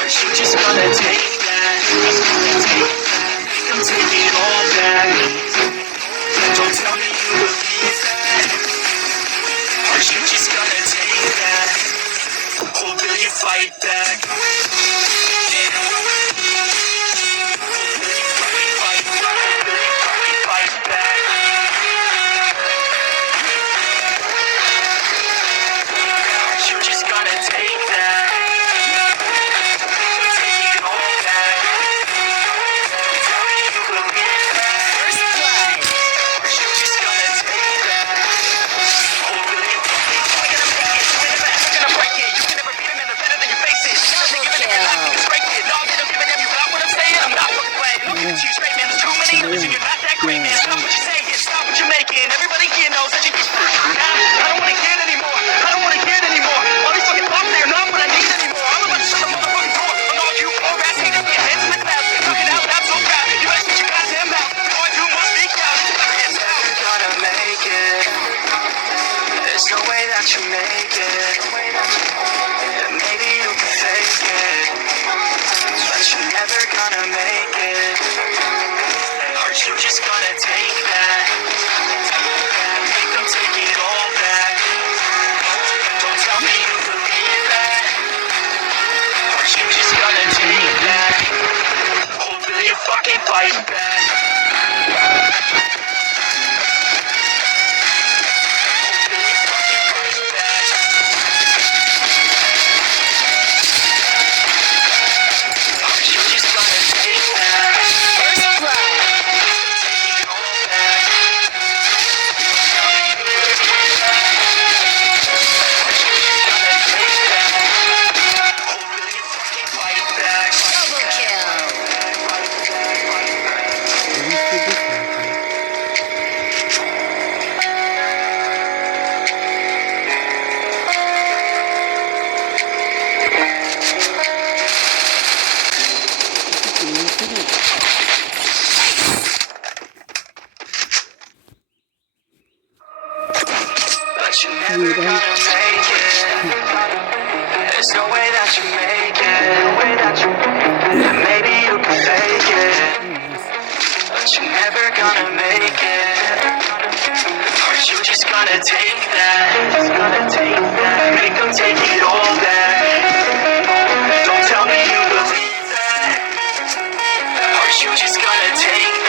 Are you just gonna take that? Make them take it all back. Don't tell me you believe that. Are you just gonna take that? Or will you fight back? Fight back. Are you just gonna take that? Take it all back. Tell me you believe that. First blood. Are you just gonna take that? Or will you fight? We're gonna make it. We're gonna break it. You can never beat them and they're better than your faces. Double Give it kill. every life, break it. No, they don't give a damn. You got what I'm saying? I'm not fucking playing. Look at you straight, man. There's too many others and you're not that great, man. Stop what you're saying. Stop what you're making. Everybody here knows that you can. I don't wanna hear it anymore. I don't wanna hear it anymore. All these fucking thoughts, they're not what I need anymore. I'm about to shut the motherfucking door on all you poor ass haters with your heads in the clouds. Talking out loud so proud. You better shut your goddamn mouth. All I do must be out. You're never gonna make it. There's no way that you make it. Maybe you can fake it, but you're never gonna make it. Are you just gonna take that? Make them take it all back. Don't tell me you believe that. Are you just gonna take that? Or will you fucking fight back? Will you fucking fight back? Are you just gonna take that? First blood. Take it all back. Tell me you believe that. Are you just gonna take that? Or will you fucking fight back? Double kill. But you're never gonna make it. There's no way that you make it. Maybe you can fake it, but you're never gonna make it. Are you just gonna take that? Make them take it all back. Don't tell me you believe that. Are you just gonna take